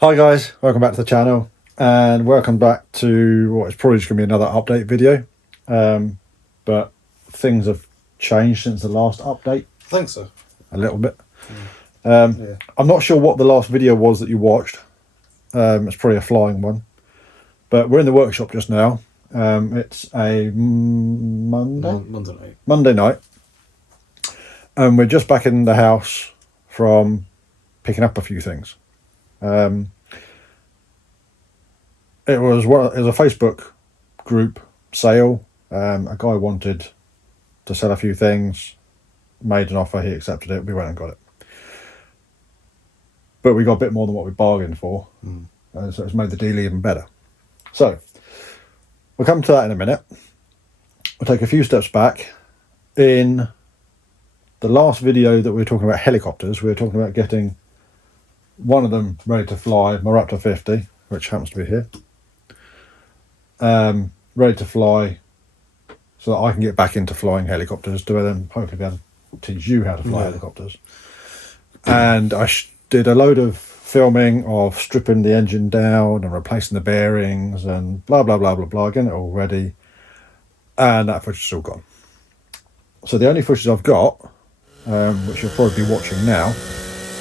Hi guys, welcome back to the channel and welcome back to what is probably just going to be another update video. But things have changed since the last update. I think so. A little bit. Yeah. I'm not sure what the last video was that you watched. It's probably a flying one. But we're in the workshop just now. It's a Monday night. And we're just back in the house from picking up a few things. It was a Facebook group sale. A guy wanted to sell a few things, made an offer, he accepted it, we went and got it. But we got a bit more than what we bargained for, so it's made the deal even better. So we'll come to that in a minute. We'll take a few steps back. In the last video that we were talking about helicopters, we were talking about getting one of them ready to fly, my Raptor 50, which happens to be here. Ready to fly so that I can get back into flying helicopters to then hopefully be able to teach you how to fly helicopters. And I did a load of filming of stripping the engine down and replacing the bearings and blah blah blah blah blah, getting it all ready, and that footage is all gone. So the only footage I've got, which you'll probably be watching now,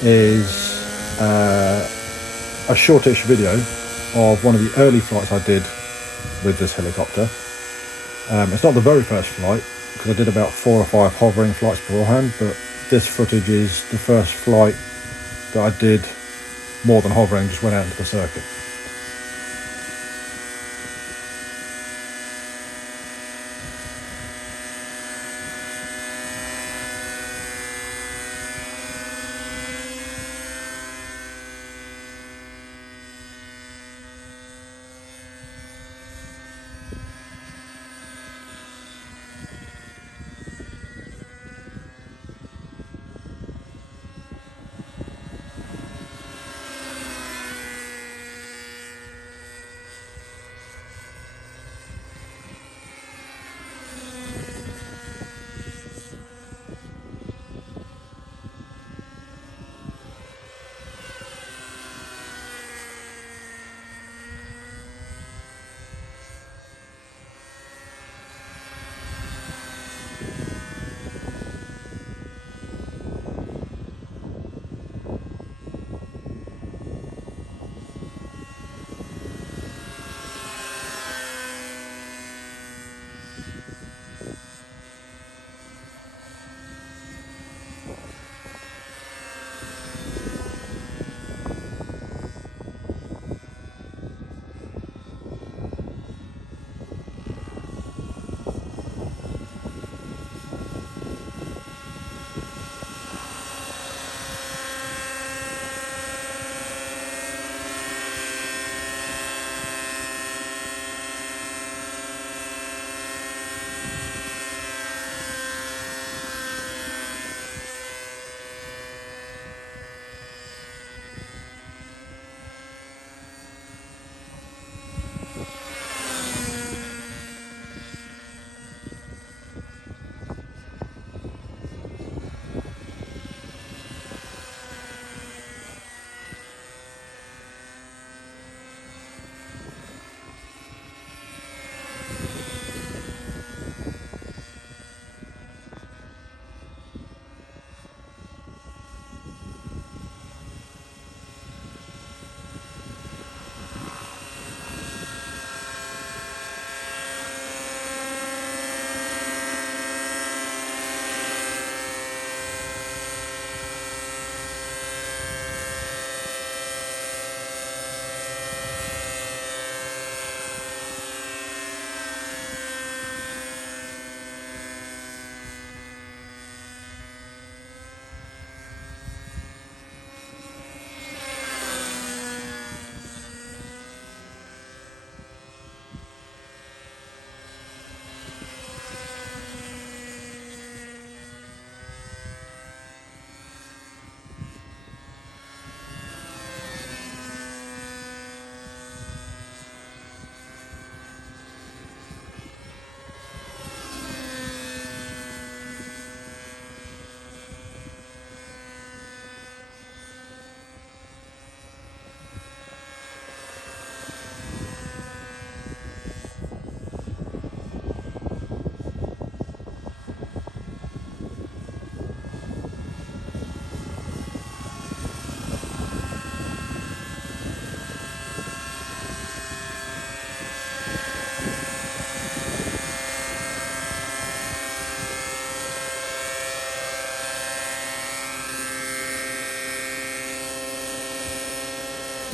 is a shortish video of one of the early flights I did with this helicopter. It's not the very first flight, because I did about 4 or 5 hovering flights beforehand, but this footage is the first flight that I did more than hovering, just went out into the circuit.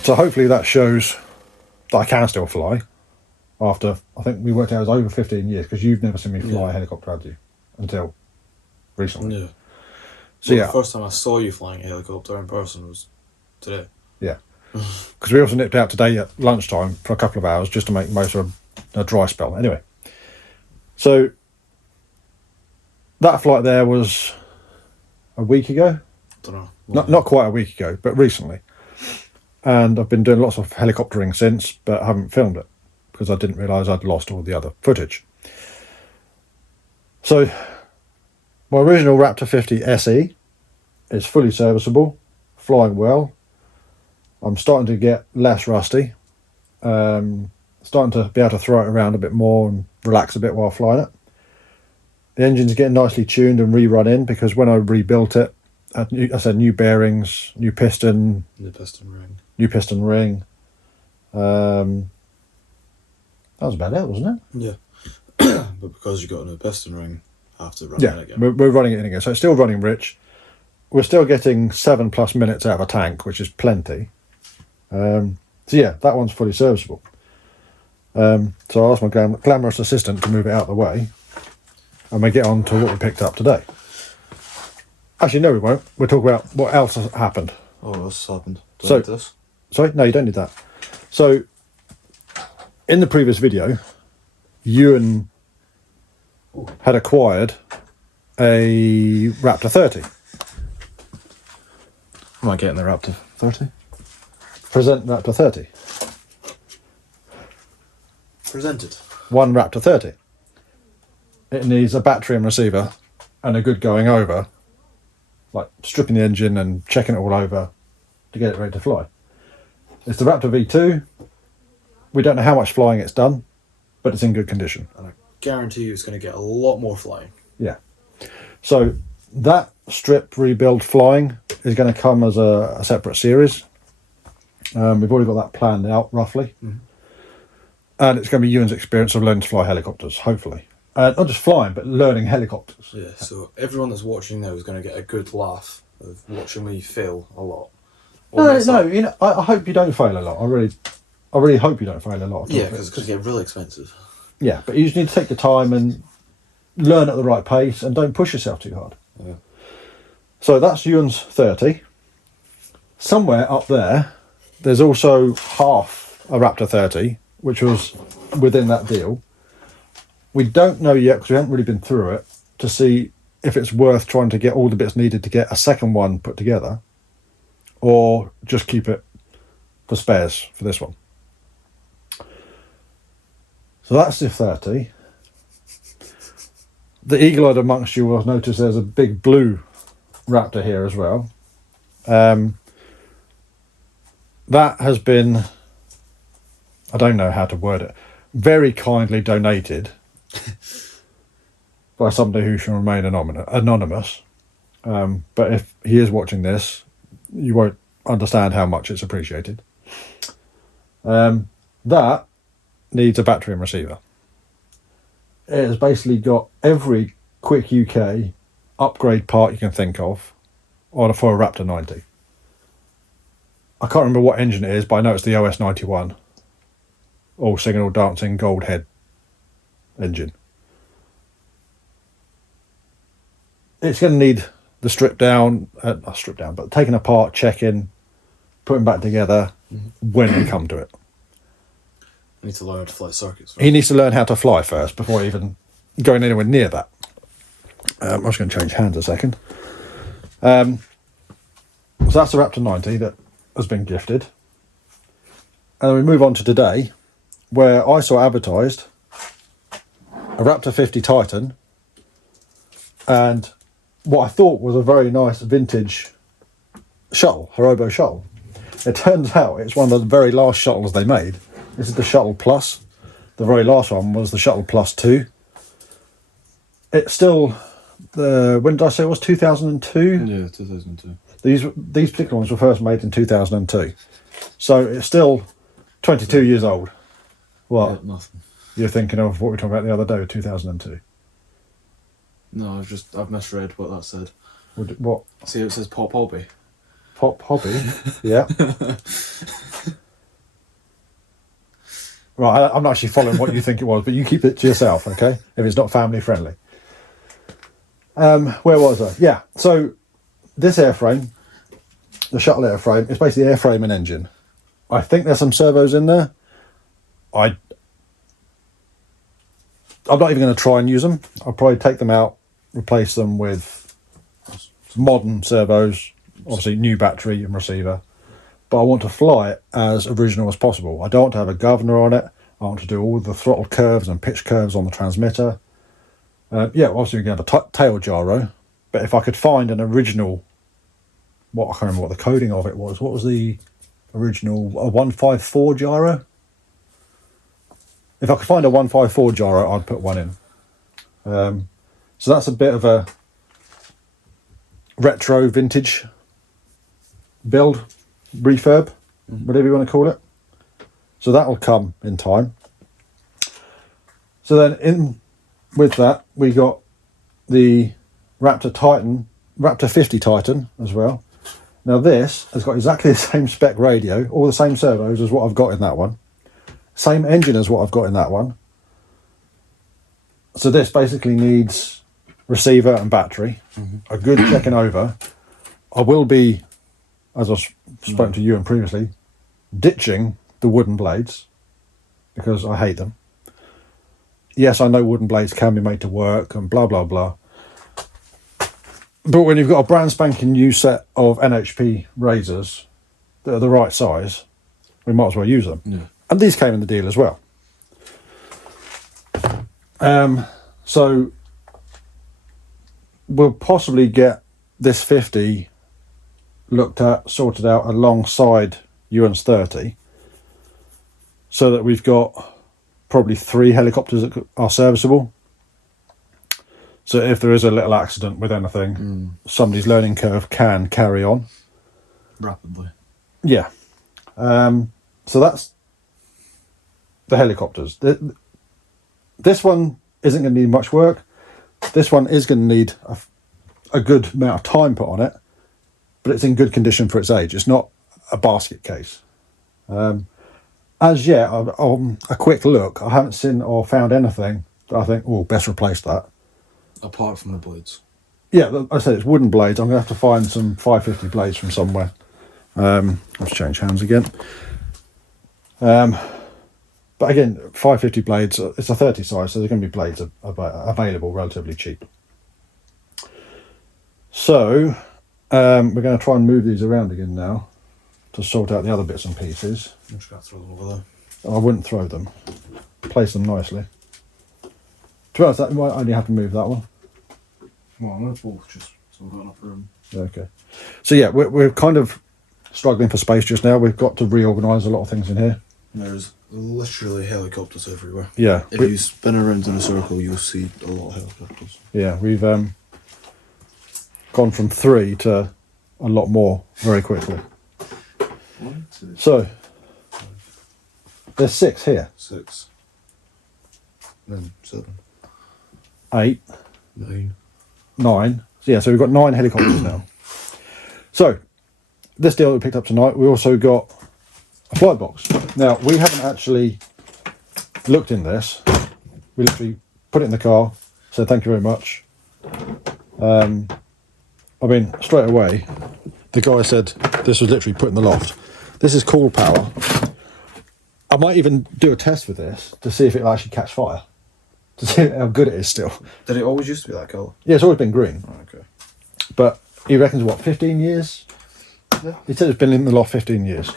So hopefully that shows that I can still fly after, I think we worked out it was over 15 years, because you've never seen me fly a helicopter, have you? Until recently. Yeah. So The first time I saw you flying a helicopter in person was today. Yeah. Because we also nipped out today at lunchtime for a couple of hours just to make most of a dry spell. Anyway. So that flight there was a week ago. Don't know. Not quite a week ago, but recently. And I've been doing lots of helicoptering since, but I haven't filmed it because I didn't realise I'd lost all the other footage. So my original Raptor 50 SE is fully serviceable, flying well. I'm starting to get less rusty. Starting to be able to throw it around a bit more and relax a bit while flying it. The engine's getting nicely tuned and rerun in because when I rebuilt it, I said new bearings, new piston ring. That was about it, wasn't it? Yeah. But because you got a new piston ring, I have to run it again. We're running it in again. So it's still running rich. We're still getting 7+ minutes out of a tank, which is plenty. So yeah, that one's fully serviceable. So I asked my glamorous assistant to move it out of the way, and we get on to what we picked up today. Actually, no, we won't. We'll talk about what else has happened. Oh, what's happened? Do I need this? Sorry? No, you don't need that. So, in the previous video, Ewan had acquired a Raptor 30. Am I getting the Raptor 30? Present Raptor 30. Presented. One Raptor 30. It needs a battery and receiver and a good going over, like stripping the engine and checking it all over to get it ready to fly. It's the Raptor V2. We don't know how much flying it's done, but it's in good condition. And I guarantee you it's going to get a lot more flying. Yeah. So that strip rebuild flying is going to come as a separate series. We've already got that planned out roughly. Mm-hmm. And it's going to be Ewan's experience of learning to fly helicopters, hopefully. Not just flying, but learning helicopters. Yeah, so everyone that's watching now is going to get a good laugh of watching me fail a lot. No, you know, I hope you don't fail a lot. I really hope you don't fail a lot. Yeah, because it's going to get really expensive. Yeah, but you just need to take your time and learn at the right pace and don't push yourself too hard. Yeah. So that's Ewan's 30. Somewhere up there, there's also half a Raptor 30, which was within that deal. We don't know yet, because we haven't really been through it, to see if it's worth trying to get all the bits needed to get a second one put together, or just keep it for spares for this one. So that's the 30. The eagle-eyed amongst you will notice there's a big blue Raptor here as well. That has been, I don't know how to word it, very kindly donated by somebody who shall remain anonymous. But if he is watching this, you won't understand how much it's appreciated. That needs a battery and receiver. It has basically got every quick UK upgrade part you can think of for a Raptor 90. I can't remember what engine it is, but I know it's the OS 91. All singing, all dancing, gold head engine. It's going to need the not stripped down, but taken apart, checking, putting back together when we come to it. I need to learn how to fly circuits first. He needs to learn how to fly first before even going anywhere near that. I'm just going to change hands a second. So that's the Raptor 90 that has been gifted. And then we move on to today, where I saw advertised a Raptor 50 Titan and what I thought was a very nice vintage shuttle, Horobo shuttle. It turns out it's one of the very last shuttles they made. This is the Shuttle Plus. The very last one was the Shuttle Plus 2. It's still, when did I say it was, 2002? Yeah, 2002. These particular ones were first made in 2002. So it's still 22 years old. What? Yeah, nothing. You're thinking of what we were talking about the other day with 2002. No, I've misread what that said. What? See, it says Pop Hobby. Pop Hobby? Yeah. Right, I'm not actually following what you think it was, but you keep it to yourself, okay? If it's not family friendly. Where was I? Yeah, so this airframe, the shuttle airframe, is basically airframe and engine. I think there's some servos in there. I'm not even going to try and use them. I'll probably take them out, replace them with modern servos, obviously new battery and receiver. But I want to fly it as original as possible. I don't want to have a governor on it. I want to do all the throttle curves and pitch curves on the transmitter. Yeah, obviously we're going to have a tail gyro. But if I could find an original, I can't remember what the coding of it was. What was the original? A 154 gyro? If I could find a 154 gyro, I'd put one in. So that's a bit of a retro vintage build, refurb, whatever you want to call it. So that will come in time. So then in with that, we got the Raptor 50 Titan as well. Now this has got exactly the same spec radio, all the same servos as what I've got in that one. Same engine as what I've got in that one. So this basically needs receiver and battery, a good checking over. I will be, as I've spoken to Ewan previously, ditching the wooden blades because I hate them. Yes, I know wooden blades can be made to work and blah, blah, blah. But when you've got a brand spanking new set of NHP razors that are the right size, we might as well use them. Yeah. And these came in the deal as well. So we'll possibly get this 50 looked at, sorted out alongside Ewan's 30, so that we've got probably 3 helicopters that are serviceable. So if there is a little accident with anything, somebody's learning curve can carry on rapidly. Yeah. So that's the helicopters. This one isn't going to need much work. This one is going to need a good amount of time put on it, but it's in good condition for its age. It's not a basket case. As yet, on a quick look, I haven't seen or found anything that I think, oh, best replace that. Apart from the blades. Yeah, I said it's wooden blades. I'm going to have to find some 550 blades from somewhere. Let's change hands again. But again, 550 blades, it's a 30 size, so there's going to be blades available relatively cheap. So, we're going to try and move these around again now to sort out the other bits and pieces. I'm just going to throw them over there. I wouldn't throw them. Place them nicely. To be honest, you might only have to move that one. Well, I'm going to both just so we've got enough room. Okay. So yeah, we're kind of struggling for space just now. We've got to reorganise a lot of things in here. There's literally helicopters everywhere. Yeah. If you spin around in a circle, you'll see a lot of helicopters. Yeah, we've gone from 3 to a lot more very quickly. 1, 2, So, there's 6 here. 6. Then 7. 8, 9. 9. So yeah, so we've got 9 helicopters now. So, this deal that we picked up tonight, we also got a flight box. Now, we haven't actually looked in this. We literally put it in the car, said thank you very much. I mean, straight away, the guy said this was literally put in the loft. This is cool power. I might even do a test with this to see if it'll actually catch fire, to see how good it is still. Did it always used to be that colour? Yeah, it's always been green. Oh, okay. But he reckons, what, 15 years? Yeah. He said it's been in the loft 15 years.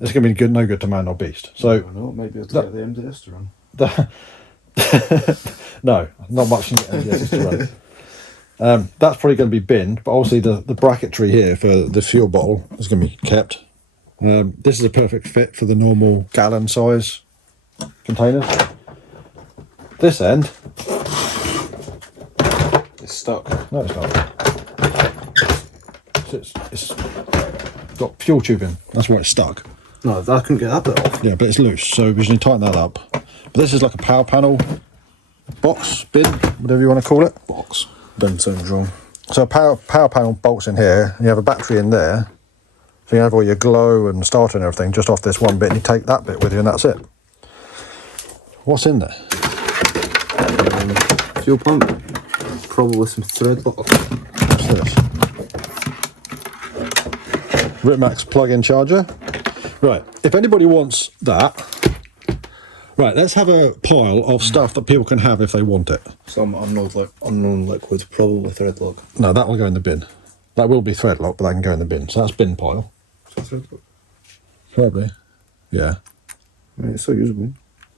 It's going to be no good to man or beast. So, I don't know, maybe I'll get the MDS to run. no, not much in MDS to run. That's probably going to be binned, but obviously the bracketry here for the fuel bottle is going to be kept. This is a perfect fit for the normal gallon size containers. This end, It's stuck. no, it's not. It's got fuel tubing. That's why it's stuck. No, I couldn't get that bit off. Yeah, but it's loose, so we just need to tighten that up. But this is like a power panel box, bin, whatever you want to call it. Box. Bin sounds wrong. So a power panel bolts in here, and you have a battery in there. So you have all your glow and starter and everything just off this one bit, and you take that bit with you, and that's it. What's in there? Fuel pump. Probably some thread lock. What's this? Ritmax plug-in charger. Right, if anybody wants that, right, let's have a pile of stuff that people can have if they want it. Some unknown liquid, probably thread lock. No, that will go in the bin. That will be thread lock, but that can go in the bin. So that's bin pile. Thread lock. Probably. Yeah. Right, it's so usable.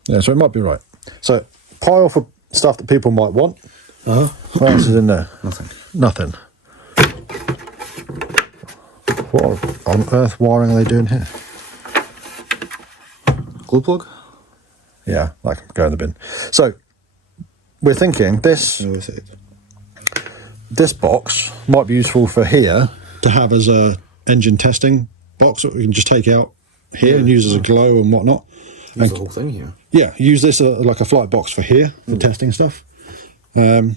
Yeah, so it might be right. So, pile for stuff that people might want. Uh-huh. What else is in there? Nothing. Nothing. What on earth wiring are they doing here? Glue plug? Yeah, that can go in the bin. So, we're thinking this box might be useful for here to have as a engine testing box that we can just take out here and use as a glow and whatnot. Use the whole thing here. Yeah, use this like a flight box for here for testing stuff. So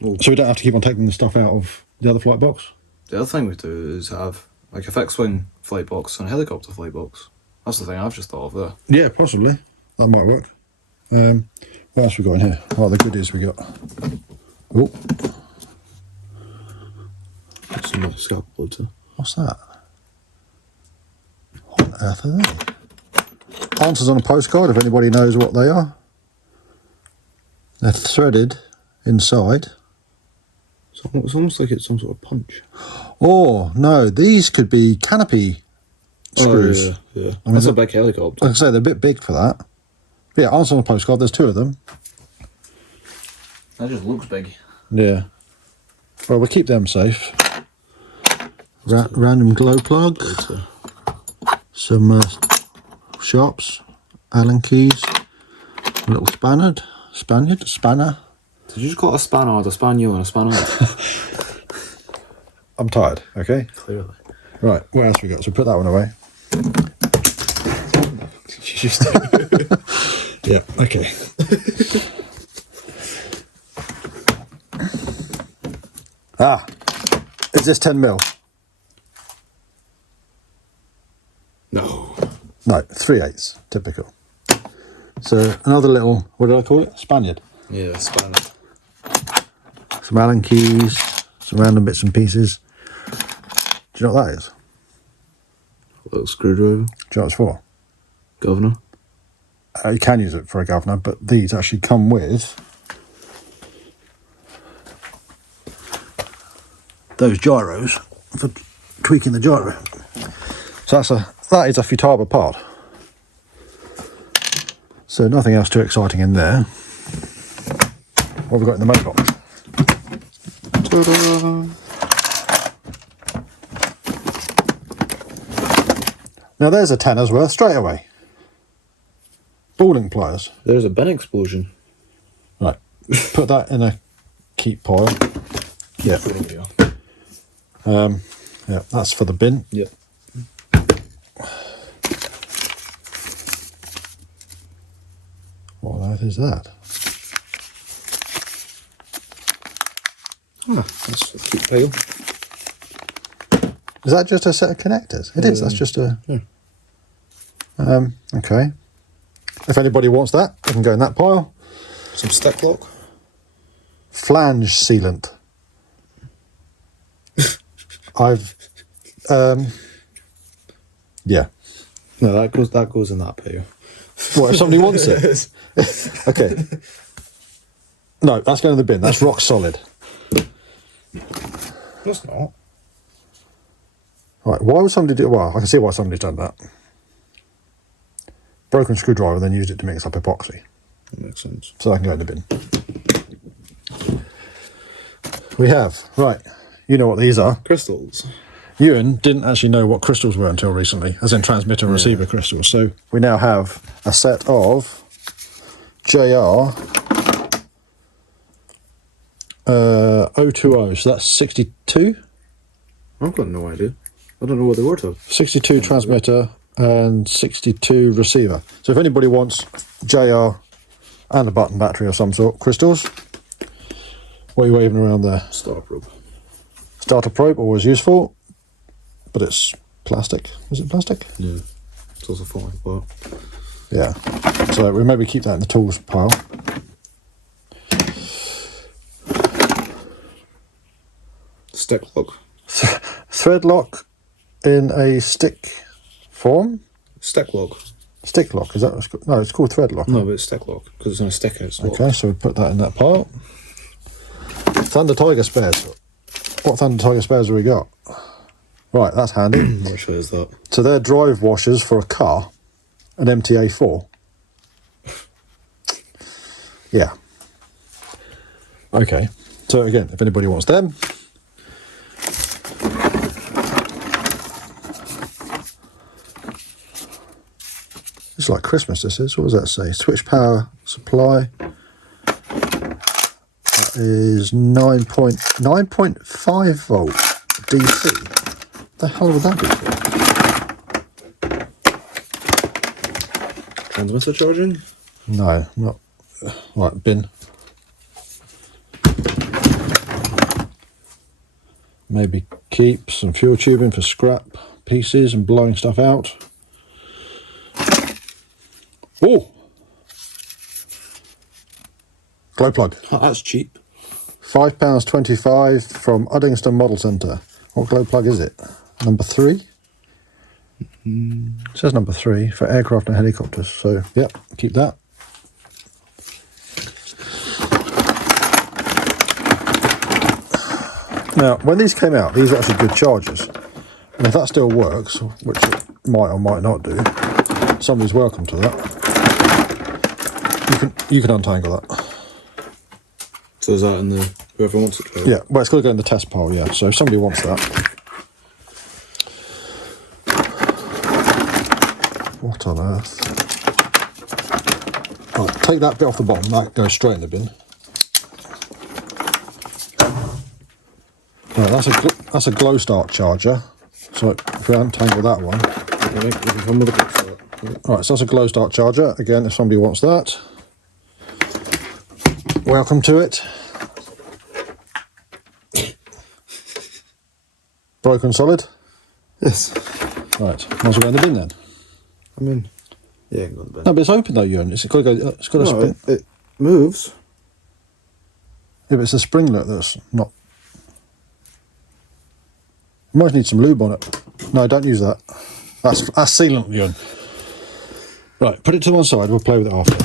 we don't have to keep on taking the stuff out of the other flight box. The other thing we do is have like a fixed wing flight box and a helicopter flight box. That's the thing I've just thought of there. Yeah, possibly. That might work. What else we got in here? What are the goodies we got? Oh, Some scalp bloater. what's that? What on earth are they? Answers on a postcard if anybody knows what they are. They're threaded inside. It's almost like it's some sort of punch. Oh, no, these could be canopy screws. Oh, yeah. I mean, That's a big helicopter. Like I say, they're a bit big for that. But yeah, answer on a postcard, there's 2 of them. That just looks big. Yeah. Well, we'll keep them safe. Random glow plug. Some sharps, Allen keys, a little spanner. Did you just call it a spanner, a spaniel and a spanner? I'm tired, okay? Clearly. Right, what else we got? So put that one away. Yeah, okay. Is this 10 mil? No. No, 3/8, typical. So another little, what did I call it? Spaniard. Yeah, spanner. Some Allen keys, some random bits and pieces. Do you know what that is? Little screwdriver. Do you know what it's for? Governor. You can use it for a governor, but these actually come with those gyros for tweaking the gyro. So that is a Futaba part. So nothing else too exciting in there. What have we got in the main box? Ta-da! Now there's a tenner's worth straight away. Balling pliers. There's a bin explosion. Right. Put that in a keep pile. Yeah. Yeah, that's for the bin. Yep. What on earth is that? That's a cute pile. Is that just a set of connectors? It is. That's just a. Yeah. Okay. If anybody wants that, it can go in that pile. Some stick lock. Flange sealant. Yeah. No, that goes in that pile. What if somebody wants it? Okay. No, that's going in the bin. That's rock solid. That's not. Right. Why would somebody do? Well, I can see why somebody's done that. Broken screwdriver, then used it to mix up epoxy. That makes sense. So that can go in the bin. We have, right, you know what these are. Crystals. Ewan didn't actually know what crystals were until recently, as in transmitter and receiver crystals. So we now have a set of JR 020, so that's 62? I've got no idea. I don't know what they were to. 62 transmitter and 62 receiver. So if anybody wants JR and a button battery of some sort, crystals, what are you waving around there? Star probe. Starter probe, always useful, but it's plastic. Is it plastic? Yeah. It's also falling apart. Yeah. So we maybe keep that in the tools pile. Stick lock. Thread lock in a stick form. Stick lock. Stick lock, is that what it's called? No, it's called thread lock. No, but it's stick lock because it's on a stick and it's locked. Okay, so we put that in that pile. Thunder Tiger spares. What Thunder Tiger spares have we got? Right, that's handy. What show is that? So they're drive washers for a car, an MTA4. Yeah. Okay. So again, if anybody wants them, it's like Christmas. This is. What does that say? Switch power supply. That is 9.5 volt DC. The hell would that be for? Transmitter charging? No, not. Right, bin. Maybe keep some fuel tubing for scrap pieces and blowing stuff out. Oh! Glow plug. Oh, that's cheap. £5.25 from Uddingston Model Centre. What glow plug is it? Number 3? It says number 3 for aircraft and helicopters. So, yep, keep that. Now, when these came out, these are actually good chargers. And if that still works, which it might or might not do, somebody's welcome to that. You can untangle that. So is that in the whoever wants it? Yeah, well, it's got to go in the test pile, yeah. So if somebody wants that. What on earth? Right, take that bit off the bottom, that goes straight in the bin. Right, that's a glow start charger. So if we untangle that one. We can come with a box for that. Right, so that's a glow start charger. Again, if somebody wants that, welcome to it. Broken solid? Yes. Right, might as well go in the bin then. I mean, yeah, go in the bin. No, but it's open though, Ewan. It's got to go. It's got to No, spin. it moves. Yeah, but it's the springlet that's not. You might need some lube on it. No, don't use that. That's sealant, Ewan. Right, put it to one side. We'll play with it after.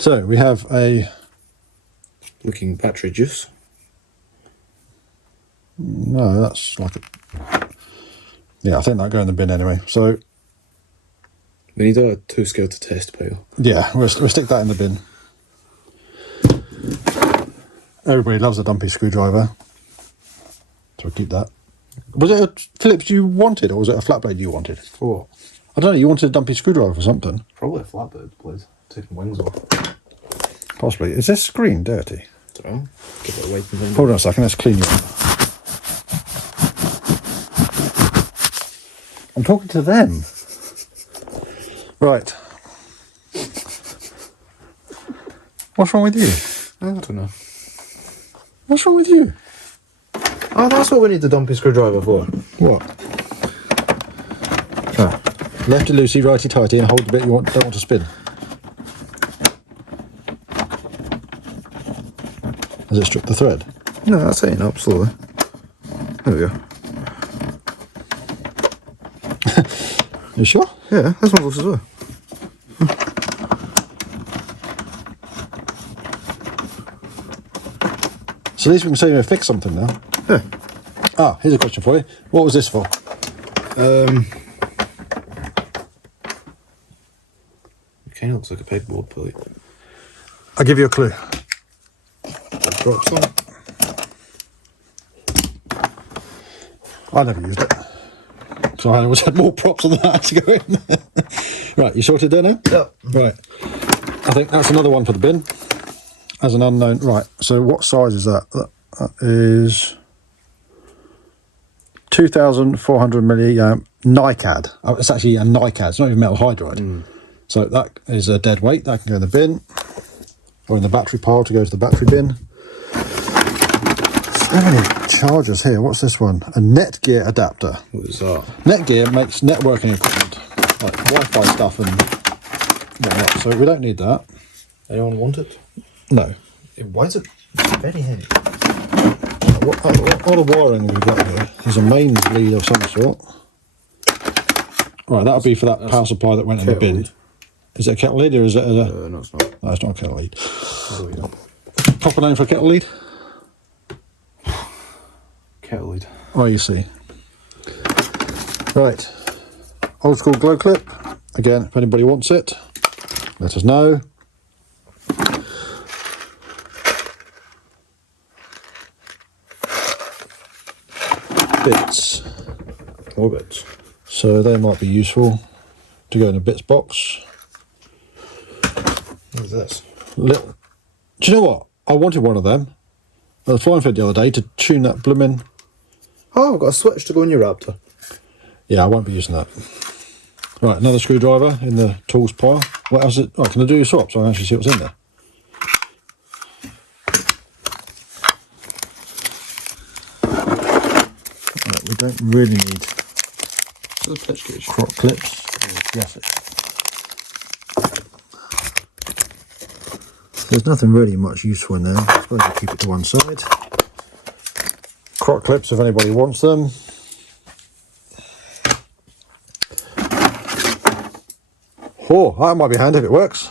So we have a. Looking battery juice. No, that's like a. Yeah, I think that'll go in the bin anyway. So We need a 2 scale to test pile. yeah, we'll stick that in the bin. Everybody loves a dumpy screwdriver, so we'll keep that. Was it a Phillips you wanted, or was it a flat blade you wanted? For what? I don't know. You wanted a dumpy screwdriver for something. Probably a flatbed blade. Taking wings off. Possibly. Is this screen dirty? Don't know. Give it a wipe and thing. Hold on a second. Let's clean you up. I'm talking to them. Right. What's wrong with you? I don't know. What's wrong with you? Oh, that's what we need the dumpy screwdriver for. What? Ah. Lefty loosey, righty tighty, and hold the bit you don't want to spin. Has it stripped the thread? No, that's it up slowly. There we go. You sure? Yeah, this one looks as well. So at least we can say we fix something now. Yeah. Ah, here's a question for you. What was this for? It kind of looks like a pegboard plate. I'll give you a clue. Drops on. I never used it. So I always had more props than that to go in. Right, you sorted there now? Yep. Right. I think that's another one for the bin. As an unknown. Right, so what size is that? That is 2,400 milliamp NiCad. Oh, it's actually a NiCad. It's not even metal hydride. So that is a dead weight. That can go in the bin. Or in the battery pile to go to the battery bin. So many chargers here. What's this one? A Netgear adapter. What is that? Netgear makes networking equipment, like Wi-Fi stuff and Yeah, so we don't need that. Anyone want it? No. Why is it very heavy? What the wiring we've got here? There's a mains lead of some sort. Right, that'll be for that power supply that went in the bin. Lead. Is it a kettle lead or is it a... No, it's not. No, it's not a kettle lead. Oh, yeah. Proper name for a kettle lead? Kettle lead. Oh, you see. Right. Old school glow clip. Again, if anybody wants it, let us know. Bits. More bits. So they might be useful to go in a bits box. What is this? Do you know what? I wanted one of them at the flying field the other day to tune that blooming... Oh, I've got a switch to go in your Raptor. Yeah, I won't be using that. Right, another screwdriver in the tools pile. What else is it? Oh, can I do a swap so I can actually see what's in there? Right, we don't really need There's a pitch gauge. crop clips. Yes. There's nothing really much useful in there. I suppose I'll keep it to one side. Crop clips if anybody wants them. Oh, that might be handy if it works.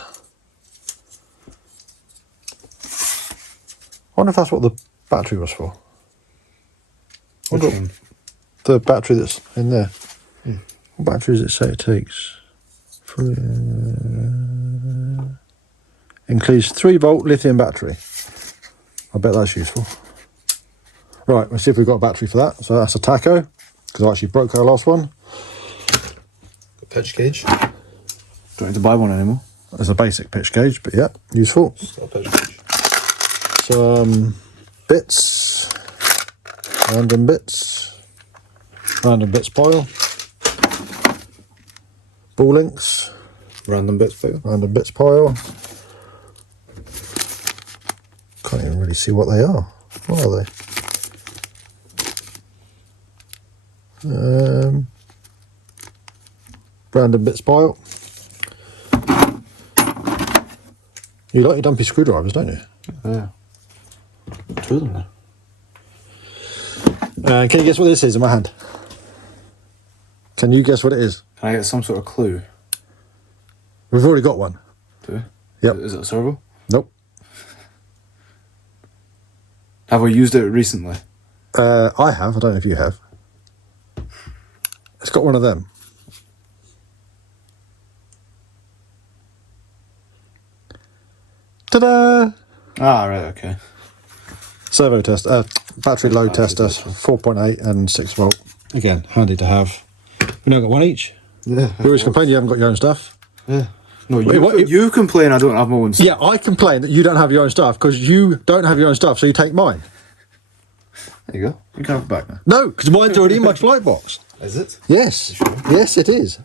I wonder if that's what the battery was for. Which one? The battery that's in there. What battery does it say it takes? Includes 3-volt lithium battery. I bet that's useful. Right, let's see if we've got a battery for that. So that's a taco, because I actually broke our last one. A pitch gauge. Don't need to buy one anymore. There's a basic pitch gauge, but yeah, useful. Still a pitch gauge. Some bits, random bits pile, ball links, Random bits pile. random bits pile. Can't even really see what they are. What are they? Random bits pile. You like your dumpy screwdrivers, don't you? Yeah. Two of them there. Can you guess what this is in my hand? Can you guess what it is? Can I get some sort of clue? We've already got one. Do we? Yep. Is it a servo? Nope. Have we used it recently? I have. I don't know if you have. It's got one of them. Ta-da! Ah, right, okay. Servo tester, battery load tester, 4.8 and 6 volt. Again, handy to have. We now got one each. Yeah. You always complain you haven't got your own stuff. Yeah. No, Wait, what? you complain I don't have my own stuff. Yeah, I complain that you don't have your own stuff because you don't have your own stuff, so you take mine. There you go. You can have it back now. No, because mine's already in my flight box. Is it? Yes. Yes, it is.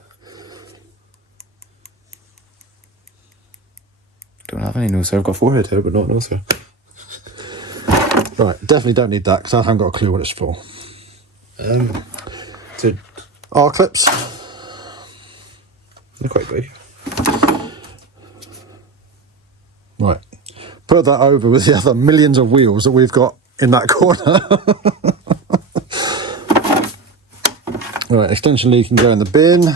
Don't have any no sir. I've got forehead hair, but not no sir. Right, definitely don't need that because I haven't got a clue what it's for. To R clips. they're quite big. Right. Put that over with the other millions of wheels that we've got in that corner. Right, extension lead can go in the bin.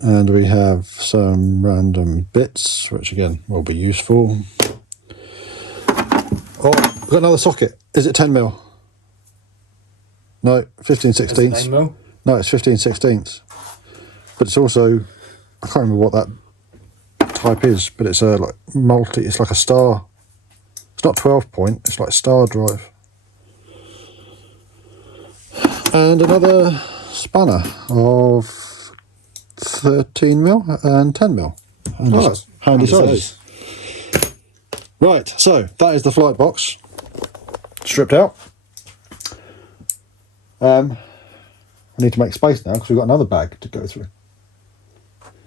And we have some random bits, which again will be useful. Oh, we've got another socket. Is it 10mm? No, 15/16. 9 mil? No, it's 15/16. But it's also, I can't remember what that type is, but it's a like multi. It's like a star. It's not 12-point. It's like star drive. And another spanner of 13mm and 10mm. Handy size. Right, so that is the flight box stripped out. I need to make space now because we've got another bag to go through.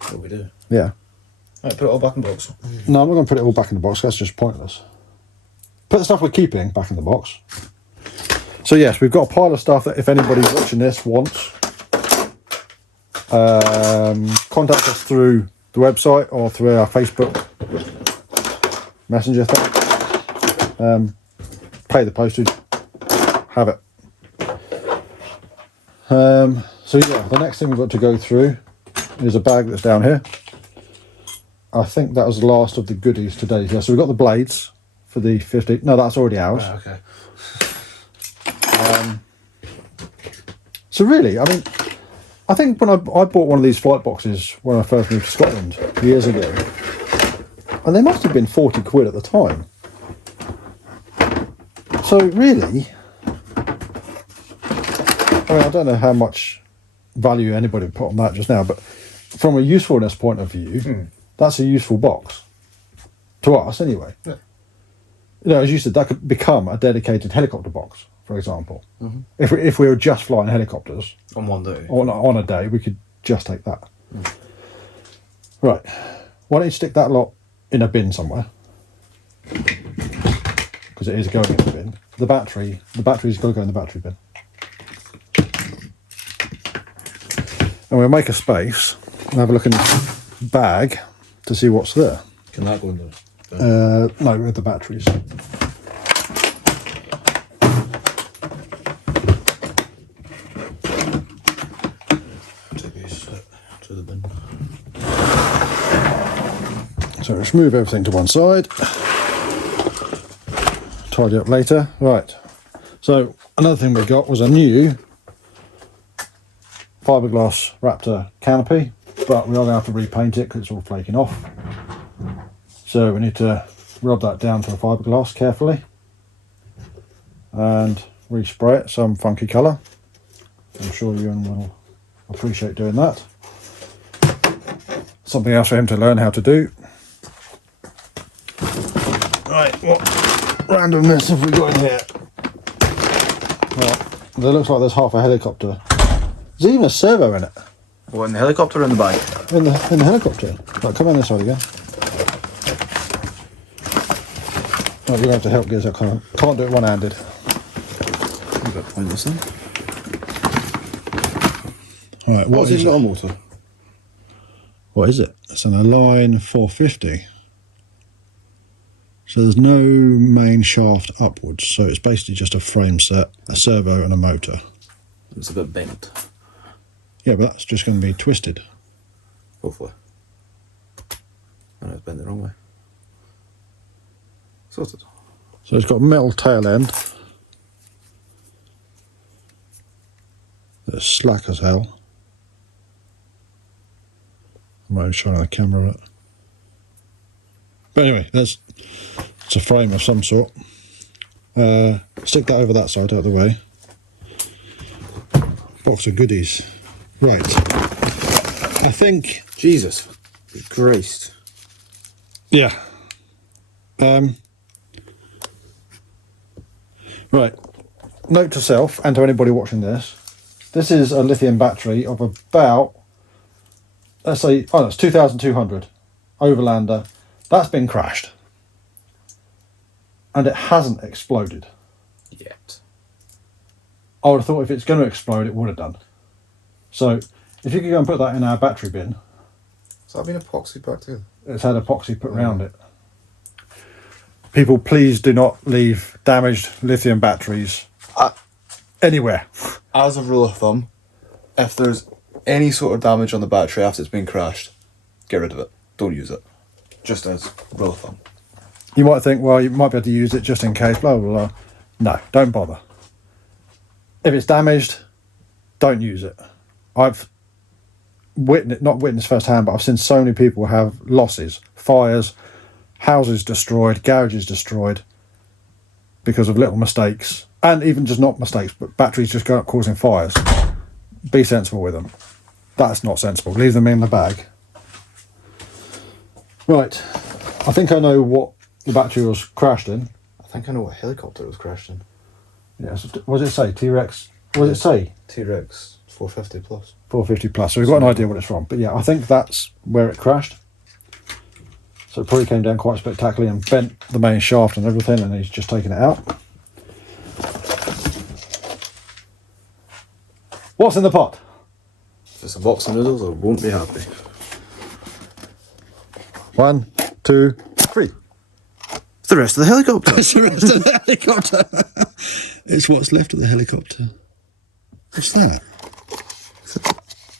Oh, we do. Yeah. Right, put it all back in the box. No, I'm not going to put it all back in the box. That's just pointless. Put the stuff we're keeping back in the box. So yes, we've got a pile of stuff that if anybody watching this wants, contact us through the website or through our Facebook Messenger thing. Pay the postage, have it. So yeah, the next thing we've got to go through is a bag that's down here. I think that was the last of the goodies today. Yeah, so we've got the blades for the 50. No, that's already ours. Right, okay. So really, I mean, I think when I bought one of these flight boxes when I first moved to Scotland years ago, and they must have been 40 quid at the time. So really, I mean, I don't know how much value anybody would put on that just now, but from a usefulness point of view, that's a useful box. To us, anyway. Yeah. You know, as you said, that could become a dedicated helicopter box, for example. If we were just flying helicopters On one day. on a day, we could just take that. Right. Why don't you stick that lot in a bin somewhere? Because it is going in the bin. The battery's got to go in the battery bin. And we'll make a space and have a look in the bag to see what's there. Can that go in there? No, with the batteries. Take these to the bin. So let's move everything to one side. Tidy up later. Right. So another thing we got was a new fiberglass Raptor canopy, but we are going to have to repaint it because it's all flaking off. So we need to rub that down to the fiberglass carefully and respray it some funky colour. I'm sure Ewan will appreciate doing that. Something else for him to learn how to do. Right, what randomness have we got in here? Well, it looks like there's half a helicopter. There's even a servo in it. What, in the helicopter or in the bag? In the helicopter. Right, come on this side again. Right, you're going to have to help Giz. I can't do it one-handed. You got pointless then. Right, what is not it? a motor? What is it? It's an Align 450. So there's no main shaft upwards. So it's basically just a frame set, a servo and a motor. It's a bit bent. Yeah, but that's just going to be twisted. Hopefully. And it's bent the wrong way. Sorted. So it's got a metal tail end. That's slack as hell. I might be shining the camera at it. But anyway, it's a frame of some sort. Stick that over that side out of the way. Box of goodies. Right. I think... Jesus Christ. Yeah. Right. Note to self and to anybody watching this. This is a lithium battery of about, let's say, it's 2,200 Overlander. That's been crashed. And it hasn't exploded. Yet. I would have thought if it's going to explode, it would have done. So, if you could go and put that in our battery bin. Has that been epoxy back too? It's had epoxy put around it. People, please do not leave damaged lithium batteries anywhere. As a rule of thumb, if there's any sort of damage on the battery after it's been crashed, get rid of it. Don't use it. Just as rule of thumb. You might think, well, you might be able to use it just in case, blah, blah, blah. No, don't bother. If it's damaged, don't use it. I've not witnessed firsthand, but I've seen so many people have losses, fires, houses destroyed, garages destroyed because of little mistakes, and even just not mistakes, but batteries just go up causing fires. Be sensible with them. That's not sensible. Leave them in the bag. Right. I think I know what the battery was crashed in. I think I know what helicopter it was crashed in. Yes. What does it say? T-Rex? What does it say? T-Rex 450 plus. 450 plus. So we've got an idea what it's from. But yeah, I think that's where it crashed. So it probably came down quite spectacularly and bent the main shaft and everything, and he's just taken it out. What's in the pot? If it's a box of noodles, I won't be happy. 1, 2, 3. It's the rest of the helicopter. It's the rest of the helicopter. It's what's left of the helicopter. What's that?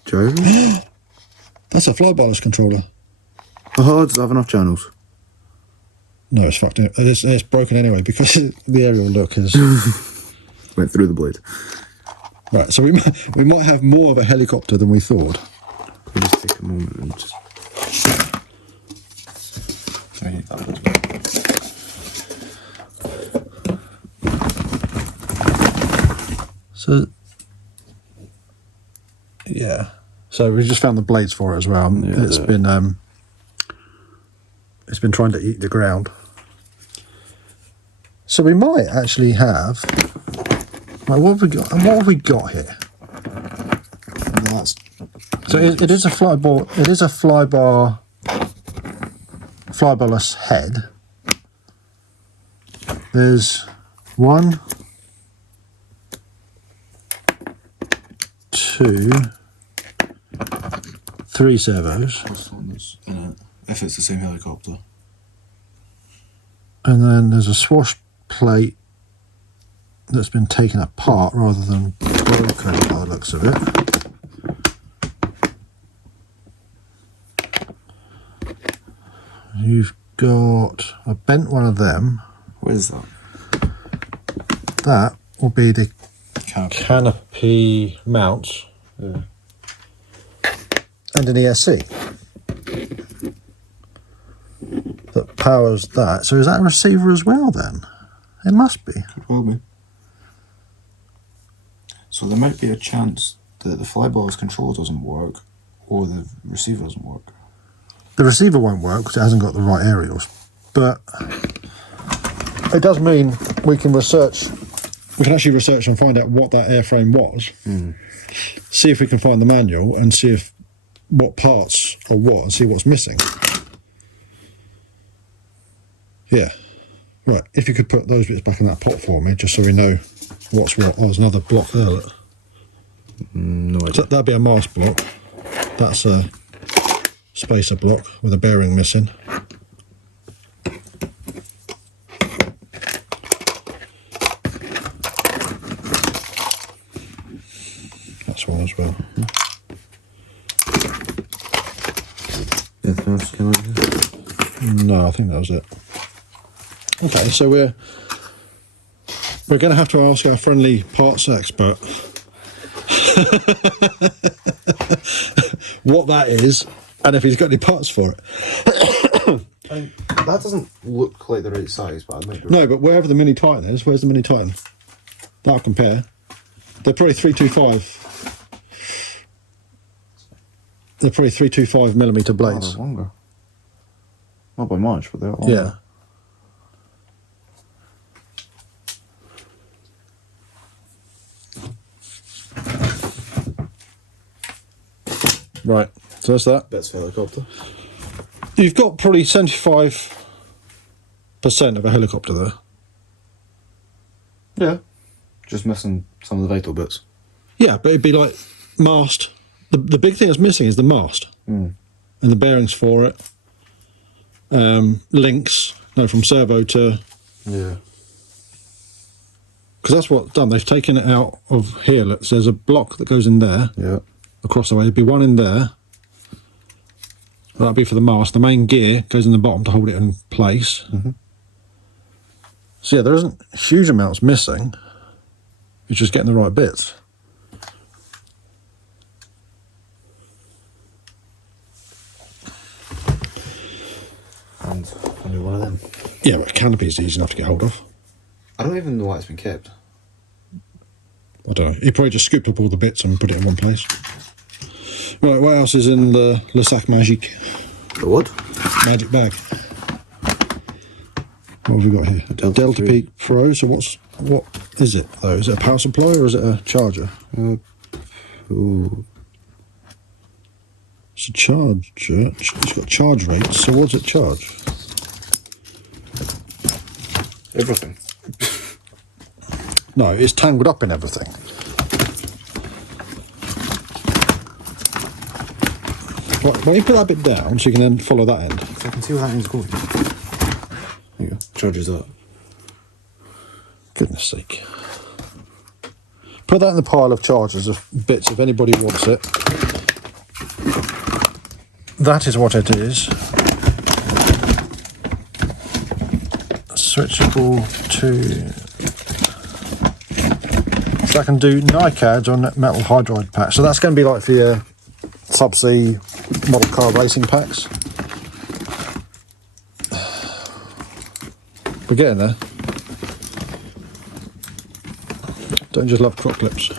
Gyro? That's a flybarless controller. Oh, does it have enough channels? No, it's fucked. It's broken anyway because the aerial look is. Went through the blade. Right, so we might have more of a helicopter than we thought. We'll just take a moment and just. I need that one. So, yeah. So we just found the blades for it as well. Yeah, It's been trying to eat the ground. So we might actually have. Right, what have we got? And what have we got here? That's So it is a flybar. It is a flybarless head. There's 1, 2, 3 servos, this one that's in it. If it's the same helicopter. and then there's a swash plate that's been taken apart rather than broken by the looks of it. You've got a bent one of them. What is that? That will be the Canopy. canopy mounts Yeah. and an ESC that powers that. So is that a receiver as well then? It must be. Could well be. So there might be a chance that the flybar's controller doesn't work, or the receiver doesn't work. The receiver won't work because it hasn't got the right aerials. But it does mean we can research. We can actually research and find out what that airframe was. See if we can find the manual and see if what parts are what and see what's missing. Yeah. Right. If you could put those bits back in that pot for me, just so we know what's what. Oh, there's another block there. Look. No idea. So that'd be a mast block. That's a spacer block with a bearing missing. That's one as well. Anything else going on here? No, I think that was it. Okay, so we're going to have to ask our friendly parts expert what that is and if he's got any parts for it. That doesn't look like the right size, but I might be No, but wherever the Mini Titan is, where's the Mini Titan? That'll compare. They're probably 325. They're probably 325mm blades. They're longer. Not by much, but they're longer. Yeah. Right, so that's that. That's helicopter. You've got probably 75% of a helicopter there. Yeah. Just missing some of the vital bits. Yeah, but it'd be like mast. The big thing that's missing is the mast and the bearings for it. Links, from servo to. Yeah. Because that's what's done. They've taken it out of here. Look, so there's a block that goes in there Yeah. across the way. There'd be one in there. That'd be for the mast. The main gear goes in the bottom to hold it in place. So yeah, there isn't huge amounts missing. It's just getting the right bits. And only one of them. Yeah, but canopy is easy enough to get hold of. I don't even know why it's been kept. I don't know. He probably just scooped up all the bits and put it in one place. Right, what else is in the Le Sac Magique? The what? Magic bag. What have we got here? A Delta Peak Pro. So what is it though? Is it a power supply or is it a charger? Ooh. It's a charger. It's got charge rates. So what's it charge? Everything. No, it's tangled up in everything. Why don't you put that bit down so you can then follow that end? I can see where that end's going. There you go. Charges that. Goodness sake. Put that in the pile of chargers of bits if anybody wants it. That is what it is. Switchable to... So I can do NiCads on metal hydride packs. So that's going to be like for your subsea model car racing packs. We're getting there. Don't just love crop clips.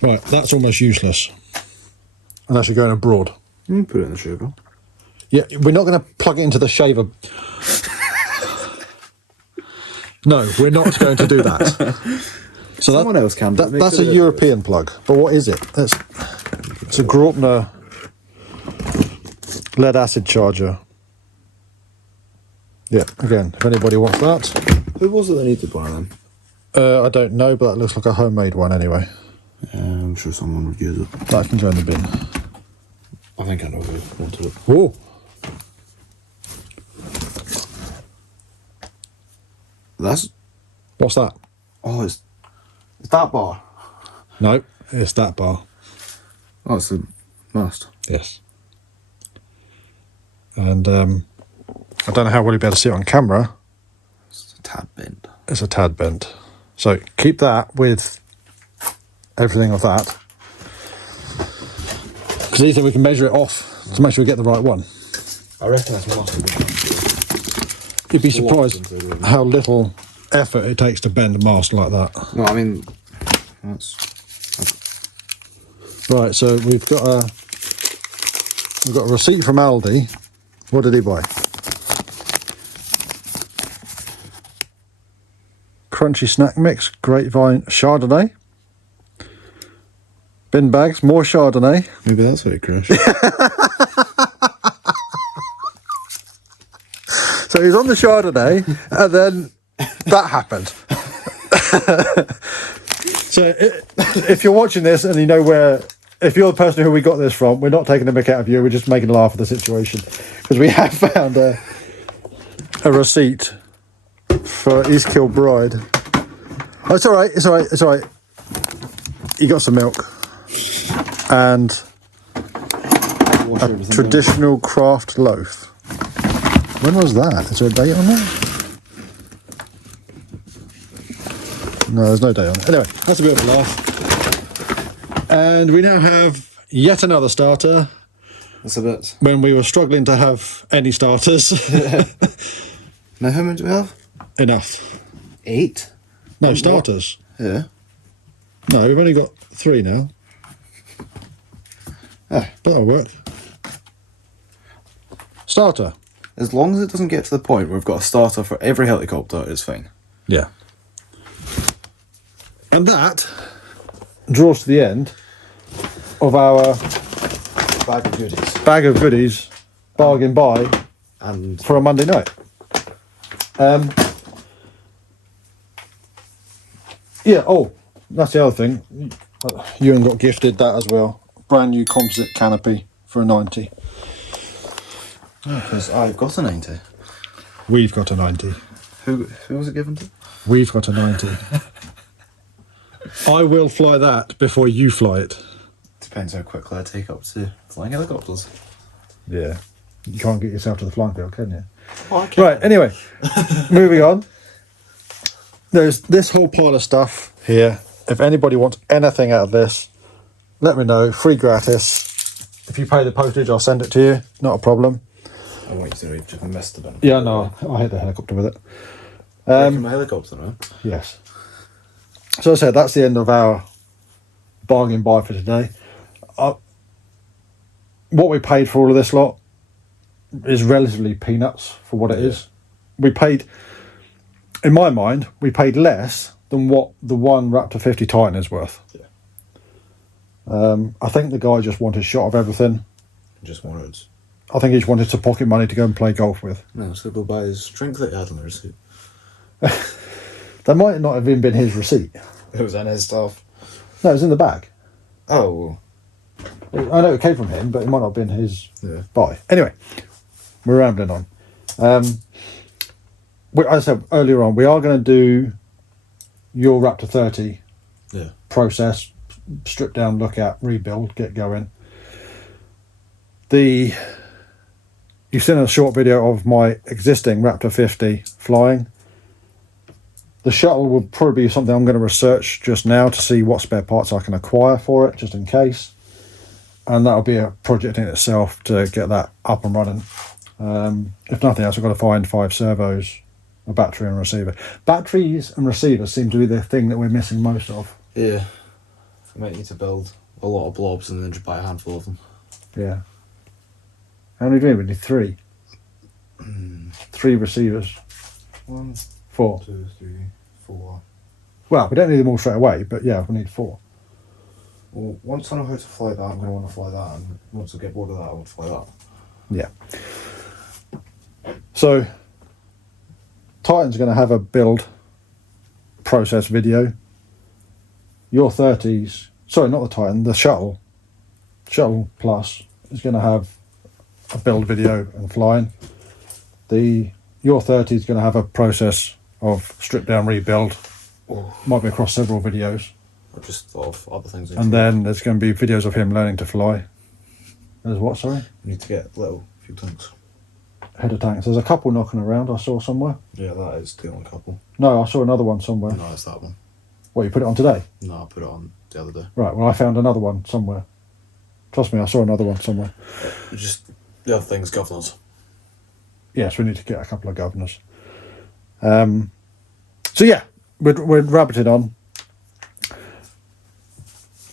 Right, that's almost useless. Unless you're going abroad. Put it in the shaver. Yeah, we're not going to plug it into the shaver. No, we're not going to do that. So Someone else can. That's a European plug. But what is it? It's a Graupner lead acid charger. Yeah, again, if anybody wants that. Who was it that needed one of them? I don't know, but that looks like a homemade one anyway. Yeah, I'm sure someone would use it. That can go in the bin. I think I know who wanted it. Oh. What's that? Oh, it's that bar. No, it's that bar. Oh, it's the mast. Yes. And I don't know how well you'll be able to see it on camera. It's a tad bent. It's a tad bent. So keep that with everything of that. Because easily we can measure it off to make sure we get the right one. I reckon that's must be. You'd be surprised how little effort it takes to bend a mast like that. No, I mean, that's... Right, so we've got a receipt from Aldi. What did he buy? Crunchy snack mix, grapevine, Chardonnay. Bin bags, more Chardonnay. Maybe that's why it crashed. So he's on the Chardonnay, and then that happened. So if you're watching this and you know where, if you're the person who we got this from, we're not taking the mick out of you, we're just making a laugh of the situation. Because we have found a receipt for East Kilbride. Oh, it's all right, it's all right, it's all right. You got some milk. And a traditional craft loaf. When was that? Is there a date on that? No, there's no date on it. Anyway, that's a bit of a laugh. And we now have yet another starter. That's a bit. When we were struggling to have any starters. Now, how many do we have? Enough. 8? No, starters. Yeah. No, we've only got 3 now. Oh. But that'll work. Starter. As long as it doesn't get to the point where we've got a starter for every helicopter, it's fine. Yeah. And that draws to the end of our Bag of goodies. bag of goodies bargain buy And for a Monday night. Yeah, oh, that's the other thing. Ewan got gifted that as well. Brand new composite canopy for a 90. because I've got a 90. We've got a 90. Who was it given to? We've got a 90. I will fly that before you fly it. Depends how quickly I take up to flying helicopters. Yeah. You can't get yourself to the flying field, can you? Oh, I can. Right, anyway, moving on. There's this whole pile of stuff here. If anybody wants anything out of this, let me know. Free gratis. If you pay the postage, I'll send it to you. Not a problem. I want you to know you've just missed the bin. Yeah, no, I hit the helicopter with it. Breaking my helicopter now. Yes. So as I said, that's the end of our bargain buy for today. What we paid for all of this lot is relatively peanuts for what it is. We paid, in my mind, we paid less than what the one Raptor 50 Titan is worth. Yeah. I think the guy just wanted a shot of everything. Just wanted. I think he just wanted some pocket money to go and play golf with. No, so go buy his drink that he had on the receipt. That might not have even been his receipt. It was in his stuff. No, it was in the bag. Oh. I know it came from him, but it might not have been his Yeah. buy. Anyway, we're rambling on. As I said earlier on, we are going to do your Raptor 30 process, strip down, look at, rebuild, get going. You've seen a short video of my existing Raptor 50 flying. The shuttle will probably be something I'm going to research just now to see what spare parts I can acquire for it, just in case. And that'll be a project in itself to get that up and running. If nothing else, I've got to find 5 servos, a battery and a receiver. Batteries and receivers seem to be the thing that we're missing most of. Yeah. We might need to build a lot of blobs and then just buy a handful of them. Yeah. How many do we need? We need 3. 3 receivers. 1, 4. 2, 3, 4. Well, we don't need them all straight away, but yeah, we need 4. Well, once I know how to fly that, I'm going to want to fly that, and once I get bored of that, I want to fly that. Yeah. So, Titan's going to have a build process video. Your 30s, sorry, not the Titan, the Shuttle Plus is going to have a build video and flying. Your 30 is going to have a process of strip down, rebuild. Might be across several videos. I just thought of other things. And then there's going to be videos of him learning to fly. There's what, sorry? You need to get little few tanks. Header tanks. There's a couple knocking around I saw somewhere. Yeah, that is the only couple. No, I saw another one somewhere. No, it's that one. What, you put it on today? No, I put it on the other day. Right, well I found another one somewhere. Trust me, I saw another one somewhere. Just the other thing's governors. Yes, we need to get a couple of governors. So yeah, we're rabbiting on.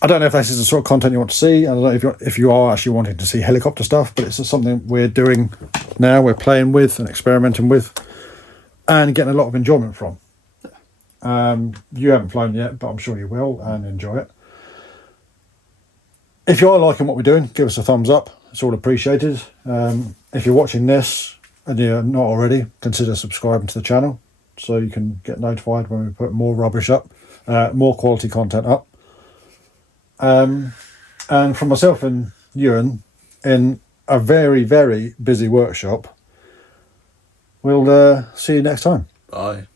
I don't know if this is the sort of content you want to see. I don't know if you are actually wanting to see helicopter stuff, but it's just something we're doing now. We're playing with and experimenting with, and getting a lot of enjoyment from. You haven't flown yet, but I'm sure you will and enjoy it. If you are liking what we're doing, give us a thumbs up. It's all appreciated. If you're watching this and you're not already, consider subscribing to the channel so you can get notified when we put more rubbish up, more quality content up. And from myself and Ewan, in a very, very busy workshop, we'll see you next time. Bye.